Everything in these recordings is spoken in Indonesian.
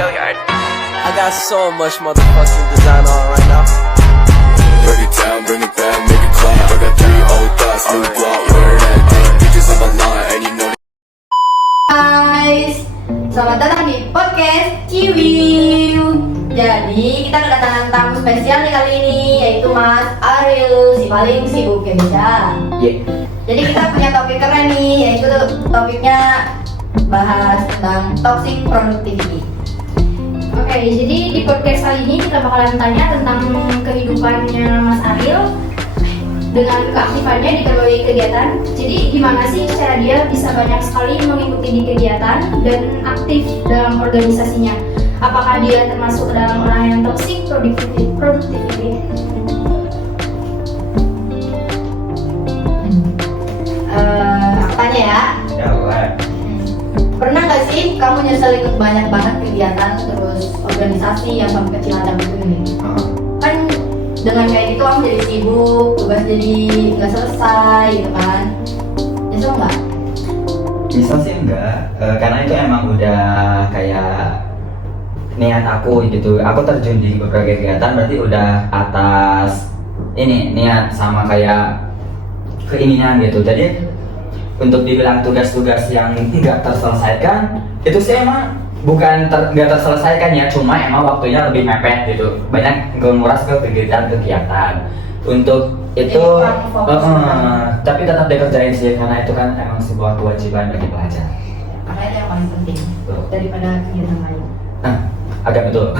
I got so much motherfucking design on right now. Break it down, bring it back, make it clap. I got 3 old thoughts, new block, where that thing. Bitches on my line, and you know. Guys, selamat datang di podcast Ciwiu. Jadi kita kedatangan tamu spesial nih kali ini, yaitu Mas Ariel, si paling sibuk ya bisa. Jadi kita punya topik keren nih, yaitu topiknya bahas tentang toxic productivity. Oke, jadi di podcast kali ini kita bakalan tanya tentang kehidupannya Mas Ariel dengan keaktifannya di berbagai kegiatan. Jadi gimana sih cara dia bisa banyak sekali mengikuti di kegiatan dan aktif dalam organisasinya? Apakah dia termasuk dalam orang yang toxic productivity? Aku tanya ya. Pernah nggak sih kamu nyesel ikut banyak banget kegiatan terus organisasi yang sampai kecil ada gitu nih? Kan dengan kayak gitu kamu jadi sibuk, tugas jadi nggak selesai gitu kan? Nyesel nggak? Nyesel sih enggak, karena itu emang udah kayak niat aku gitu. Aku terjun di berbagai kegiatan berarti udah atas ini niat sama kayak keinginan gitu. Jadi untuk dibilang tugas-tugas yang nggak terselesaikan itu sih emang bukan nggak terselesaikan ya, cuma emang waktunya lebih mepet gitu, banyak nguras ke kegiatan untuk itu tapi tetap dikerjain sih karena itu kan emang sebuah kewajiban bagi pelajar. Makanya itu yang paling penting daripada kegiatan lain. Agak betul.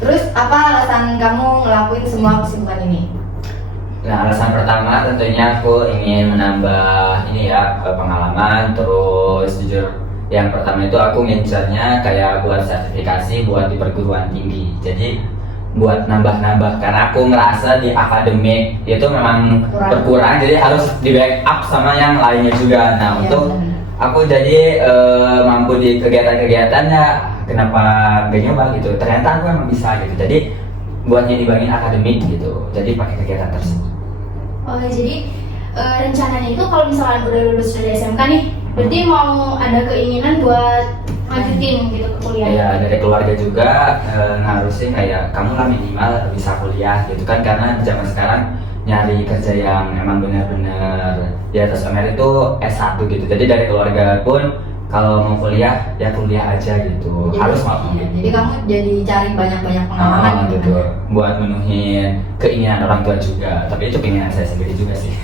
Terus apa alasan kamu ngelakuin semua kesibukan ini? Nah, alasan pertama tentunya aku ingin menambah ini ya pengalaman. Terus jujur yang pertama itu aku ngincernya kayak buat sertifikasi buat di perguruan tinggi. Jadi buat nambah-nambah karena aku ngerasa di akademik itu memang berkurang, jadi harus di backup sama yang lainnya juga. Nah, untuk aku jadi mampu di kegiatan-kegiatan ya kenapa gak nyoba gitu. Ternyata aku emang bisa gitu. Jadi buat nyimbangin akademik gitu. Jadi pakai kegiatan tersebut. Oh, jadi rencananya itu kalau misalnya udah lulus dari SMK nih, berarti mau ada keinginan buat lanjutin gitu ke kuliah? Iya, dari keluarga juga ngarusin kayak kamu lah minimal bisa kuliah gitu kan, karena zaman sekarang nyari kerja yang emang benar-benar di atas UMR itu S1 gitu. Jadi dari keluarga pun kalau mau kuliah ya kuliah aja gitu. Jadi, harus mau gitu. Jadi kamu jadi cari banyak-banyak pengalaman gitu kan? Buat menuhin keinginan orang tua juga. Tapi itu keinginan saya sendiri juga sih.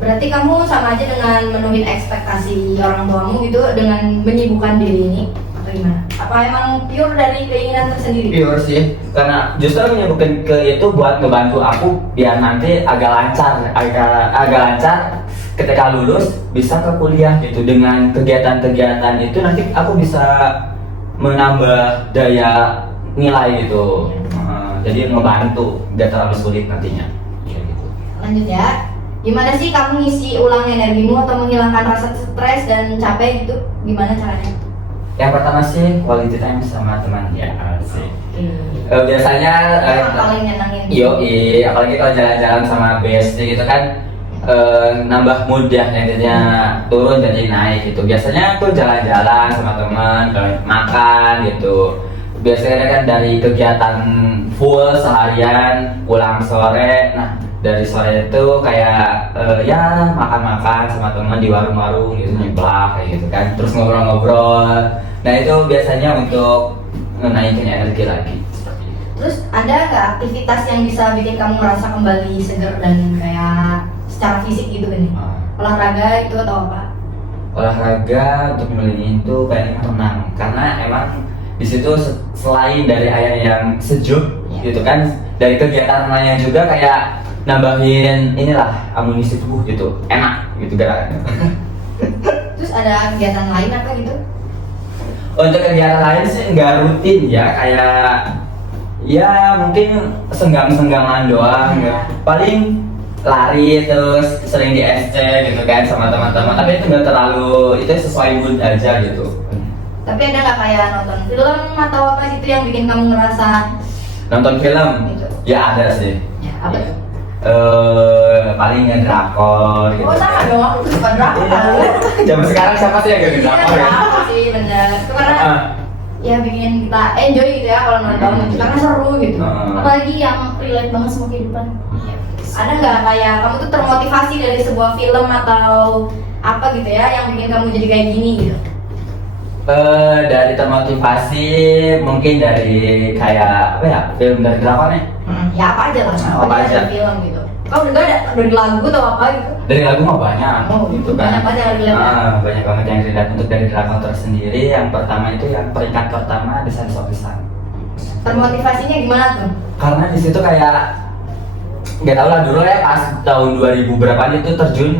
Berarti kamu sama aja dengan menuhin ekspektasi orang tuamu gitu dengan menyibukkan diri ini atau gimana? Apa emang pure dari keinginan tersendiri? Pure sih, karena justru menyibukkan ke itu buat ngebantu aku biar nanti agak lancar ketika lulus bisa ke kuliah gitu. Dengan kegiatan-kegiatan itu nanti aku bisa menambah daya nilai gitu. Jadi ngebantu, gak terlalu sulit nantinya gitu. Lanjut ya, gimana sih kamu ngisi ulang energimu atau menghilangkan rasa stres dan capek gitu? Gimana caranya? Yang pertama sih quality time sama teman ya sih. Biasanya paling nyenengin. Apalagi kalau jalan-jalan sama bestie gitu kan. Nambah mood ya, nantinya turun jadi naik gitu. Biasanya aku jalan-jalan sama teman, makan gitu. Biasanya kan dari kegiatan full seharian, pulang sore. Nah, dari sore itu kayak ya makan-makan sama teman di warung-warung gitu, nyeblak kayak gitu kan. Terus ngobrol-ngobrol. Nah, itu biasanya untuk naikin energi lagi. Terus ada nggak aktivitas yang bisa bikin kamu merasa kembali segar dan kayak secara fisik gitu kan? Olahraga itu atau apa? Olahraga untuk melindungi itu kayaknya renang, karena emang di situ selain dari air yang sejuk gitu kan, dari kegiatan lainnya juga kayak nambahin inilah amunisi tubuh gitu, enak gitu kan. Terus ada kegiatan lain apa gitu? Untuk kegiatan lain sih nggak rutin ya, kayak ya mungkin senggang-senggangan doang ya. Paling lari terus sering di SC gitu kan sama teman-teman, tapi itu nggak terlalu, itu sesuai mood aja gitu. Tapi ada nggak kayak nonton film atau apa gitu yang bikin kamu ngerasa nonton film? Gitu. Ya ada sih. Ya, apa? Paling drakor gitu. Oh sama dong, aku suka drakor. Zaman sekarang siapa sih yang gak drakor ya? Drakor sih, benar. Itu karena ya bikin kita enjoy gitu ya kalau nonton itu karena seru gitu. Apalagi yang relate banget sama kehidupan. Ada nggak kayak kamu tuh termotivasi dari sebuah film atau apa gitu ya yang bikin kamu jadi kayak gini gitu? Dari termotivasi mungkin dari kayak apa ya, film dari drakor nih. Ya apa aja lah, Apa aja? dari film gitu. Kau udah ada dari lagu atau apa gitu? Dari lagu mah banyak, gitu kan. Banyak banget yang relate. Banyak banget yang relate. Untuk dari drakor tersendiri, yang pertama itu yang peringkat pertama The Sense of the Sun. Termotivasinya gimana tuh? Karena di situ kayak nggak tau lah, dulu ya pas tahun 2000 berapaan itu terjun,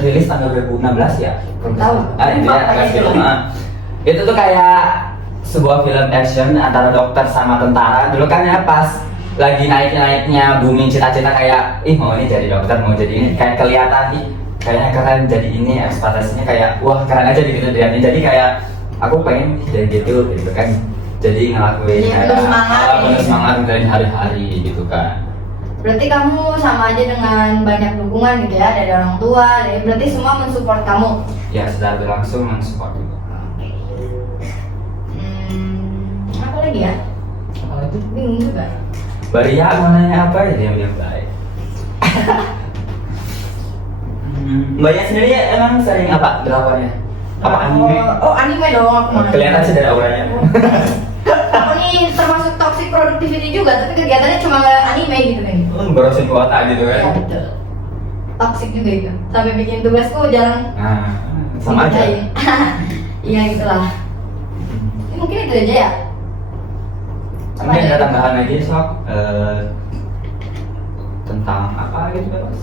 rilis tanggal 2016 ya. Tahu. Itu ya, kayak gitu. Itu tuh kayak sebuah film action antara dokter sama tentara. Dulu kan ya pas lagi naik-naiknya booming cita-cita kayak mau ini jadi dokter, mau jadi ini, kayak kelihatan kayaknya keren jadi ini, ekspektasinya kayak wah keren aja gitu dia. Jadi kayak aku pengen jadi gitu kan. Jadi ngelakuin Jadi penuh semangat dari hari-hari gitu kan. Berarti kamu sama aja dengan banyak dukungan gitu ya dari orang tua, berarti semua mensupport kamu. Ya secara langsung mensupport gitu. Apa lagi ya? Apalagi Bingung juga. Baria mau nanya apa ya, diam-diam baik. Mbaknya sendiri ya emang sering apa drakornya? Apa anime? Oh anime dong aku mau. Kelihatan sih dari auranya. Aku nih termasuk toxic productivity juga, tapi kegiatannya cuma nggak anime gitu kan. Berosin kuota gitu kan? Ya betul. Toxic juga itu. Sampai bikin tugasku jarang. Nah, sama aja. dikerjain. Iya gitulah. Ini mungkin itu aja ya. Mungkin ada tambahan lagi sok tentang apa gitu Mas?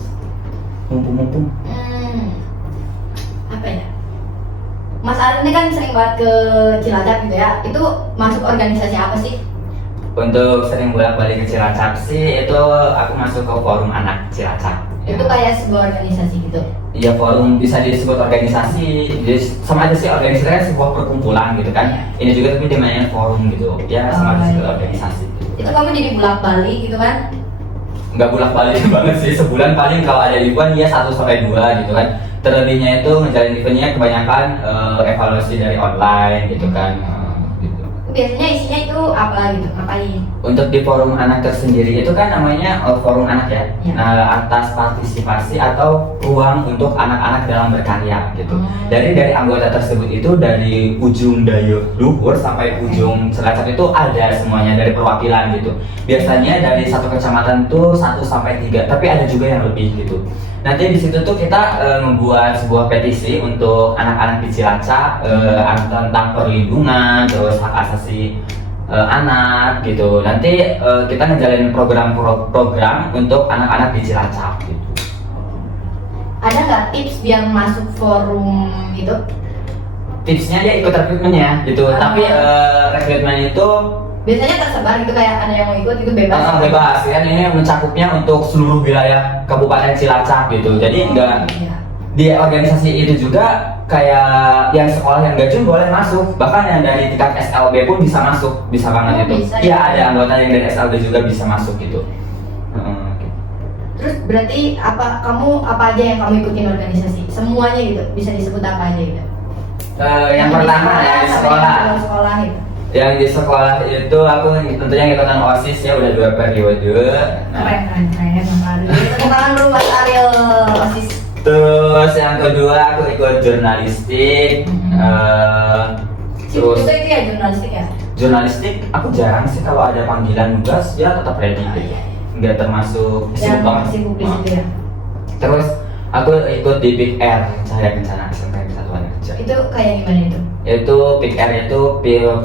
Mumpung. Apa ya? Mas Arif ini kan sering banget ke Cilacap gitu ya. Itu masuk organisasi apa sih? Untuk sering bolak-balik ke Cilacap sih, itu aku masuk ke forum anak Cilacap. Itu kayak sebuah organisasi gitu. Iya, forum bisa disebut organisasi. Jadi sama aja sih, organisasi kan sebuah perkumpulan gitu kan. Ini juga tapi namanya forum gitu. Ya sama disebut organisasi. Itu kamu jadi bolak-balik gitu kan? Nggak bolak-balik banget sih, sebulan paling kalau ada event ya 1-2 gitu kan. Terlebihnya itu ngejalin eventnya kebanyakan evaluasi dari online gitu kan. Gitu. Biasanya isinya itu apa gitu? Ngapain? Untuk di forum anak tersendiri itu kan namanya forum anak ya, Ya. Atas partisipasi atau ruang untuk anak-anak dalam berkarya gitu. Dari anggota tersebut itu dari ujung Dayo Luhur sampai ujung Cilacap itu ada semuanya dari perwakilan gitu. Biasanya dari satu kecamatan tuh 1-3, tapi ada juga yang lebih gitu. Nanti di situ tuh kita membuat sebuah petisi untuk anak-anak di Cilacap tentang perlindungan terus hak asasi anak gitu. Nanti kita ngejalanin program untuk anak-anak di Cilacap gitu. Ada nggak tips biar masuk forum itu? Tipsnya dia ikut rekrutmennya gitu. Tapi rekrutmen itu Biasanya tersebar gitu kayak ada yang mau ikut itu bebas. bebas kan, ini mencakupnya untuk seluruh wilayah Kabupaten Cilacap gitu. Jadi enggak Iya. di organisasi itu juga kayak yang sekolah yang gajun boleh masuk, bahkan yang dari tingkat SLB pun bisa masuk, bisa banget itu. Bisa, Iya, ya. ada anggota yang dari SLB juga bisa masuk gitu. Terus berarti kamu apa aja yang kamu ikutin organisasi? Semuanya gitu, bisa disebut apa aja gitu? Yang pertama ya di sampai sekolah. yang di sekolah gitu. Yang di sekolah itu aku tentunya ikutan OSIS ya, udah 2 periode. Keren ya Bang Ariel. Kenalan dulu Mas Ariel OSIS. Terus yang kedua aku ikut jurnalistik. Sibuk Terus juga itu ya jurnalistik ya? jurnalistik aku jarang sih, kalau ada panggilan tugas ya tetap ready gitu. Nggak termasuk sibuk banget. Sibuk di situ ya. Terus aku ikut di Big Air Cahaya Kencana SMK Kesatuan Kerja. Itu kayak gimana itu? Yaitu Big Air itu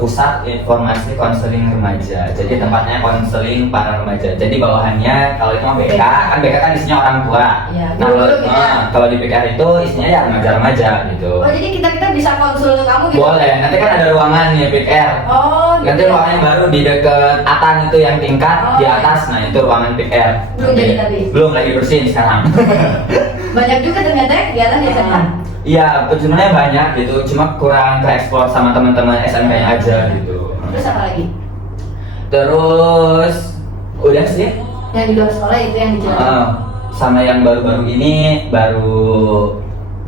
pusat informasi konseling remaja. Jadi tempatnya konseling para remaja. Jadi bawahannya kalau itu mah BK, kan BK kan isinya orang tua. Iya, Nah dulu ya. kalau di Big Air itu isinya ya remaja-remaja gitu. Oh jadi kita bisa konsul ke kamu gitu? Boleh, nanti kan ada ruangan nih Big Air. Oh gitu. Nanti ruangannya baru di deket Atan itu yang tingkat Oh, di atas. Nah itu ruangan Big Air. Belum jadi tapi? Belum, lagi bersihin sekarang. Banyak juga ternyata ya kegiatan di sana. Iya, sebenarnya banyak gitu, cuma kurang ke-explore sama teman-teman SMK-nya aja gitu. Terus apa lagi? Terus udah sih. Yang di luar sekolah itu yang di Cilacap. Sama yang baru-baru ini baru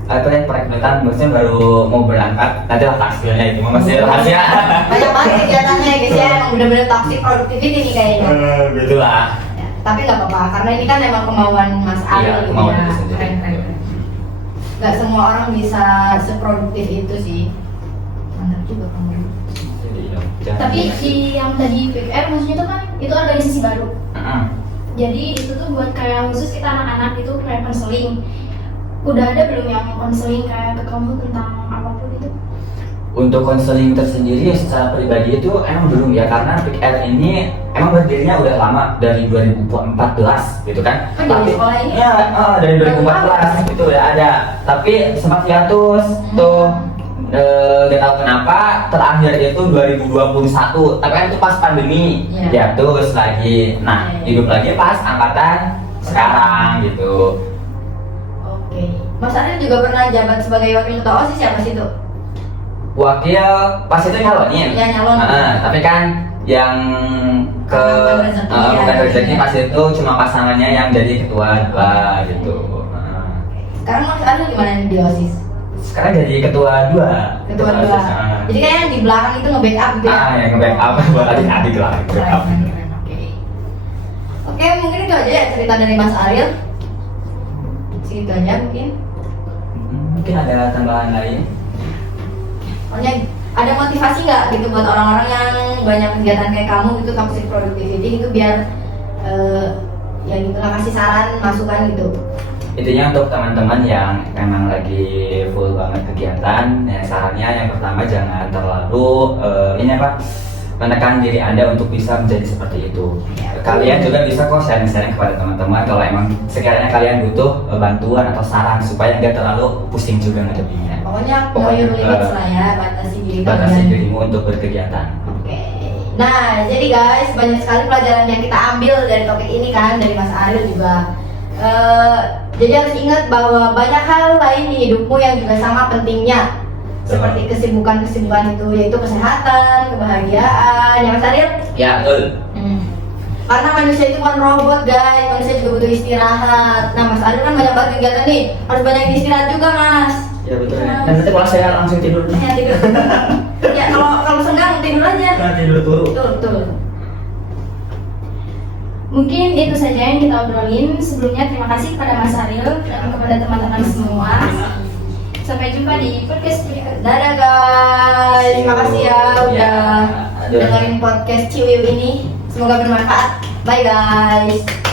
perekrutan maksudnya baru mau berangkat, nanti lah hasilnya itu masih rahasia. Banyak banget kegiatannya guys ya, emang bener-bener toxic productivity nih kayaknya. Gitu lah. Ya, tapi nggak apa-apa, karena ini kan emang kemauan Mas Ari. Iya, kemauan ya. itu sendiri. Keren. Nggak semua orang bisa seproduktif itu sih. Mantap juga kamu. Jadi jangan. Tapi si yang tadi PKR maksudnya tuh kan itu organisasi baru. Jadi itu tuh buat kayak khusus kita anak-anak itu kayak konseling. Udah ada belum yang konseling kayak ke kamu tentang apapun itu? Untuk konseling tersendiri secara pribadi itu emang belum ya, karena Pick Air ini emang berdirinya udah lama dari 2014 gitu kan. Oh, dari sekolah ini? Ya, dari 2014 itu udah ada. Tapi sempat hiatus tuh, gak tahu kenapa terakhir itu 2021. Tapi kan itu pas pandemi, Iya. hiatus lagi. Nah, Iya. hidup lagi pas angkatan sekarang gitu. Oke. Mas Ari juga pernah jabat sebagai wakil ketua OSIS ya pas itu? Wakil pas itu nyalonin. Iya, nyalon. Tapi kan yang ke Bukan rezeki, bukan ya. rezeki pas itu cuma pasangannya yang jadi ketua dua gitu. Sekarang Mas Ari gimana nih di OSIS? Sekarang jadi ketua dua. Ketua dua. OSIS, Jadi kayak yang di belakang itu nge-backup gitu ya? yang nge-backup buat adik-adik lah. Backup. Keren. Oke, mungkin itu aja ya cerita dari Mas Ariel. Segitu aja mungkin. Mungkin ada tambahan lain. Pokoknya ada motivasi nggak gitu buat orang-orang yang banyak kegiatan kayak kamu gitu, toxic productivity itu biar ya gitu lah, kasih saran, masukan gitu. Intinya untuk teman-teman yang memang lagi full banget kegiatan, ya sarannya yang pertama jangan terlalu menekan diri Anda untuk bisa menjadi seperti itu. Kalian juga bisa kok sharing-sharing kepada teman-teman kalau emang sekiranya kalian butuh bantuan atau saran supaya nggak terlalu pusing juga ngadepinnya. Pokoknya know your limits lah ya, batasi diri Batasi kalian. dirimu untuk berkegiatan. Oke. Nah, jadi guys, banyak sekali pelajaran yang kita ambil dari topik ini kan, dari Mas Ariel juga. Jadi harus ingat bahwa banyak hal lain di hidupmu yang juga sama pentingnya, seperti kesibukan-kesibukan itu, yaitu kesehatan, kebahagiaan, ya Mas Ariel? Ya, betul. Karena manusia itu bukan robot guys, manusia juga butuh istirahat. Nah Mas Ariel kan banyak banget kegiatan nih, harus banyak istirahat juga Mas. Ya betul. Dan nanti kalau saya langsung tidur. Ya tidur. Ya kalau senggang tidur aja. Nah, tidur dulu. Betul. Mungkin itu saja yang kita obrolin. Sebelumnya terima kasih kepada Mas Ariel dan kepada teman-teman semua. Sampai jumpa di podcast berikutnya. Dadah guys, terima kasih ya udah Ya. dengerin podcast Ciwiu ini. Semoga bermanfaat. Bye guys.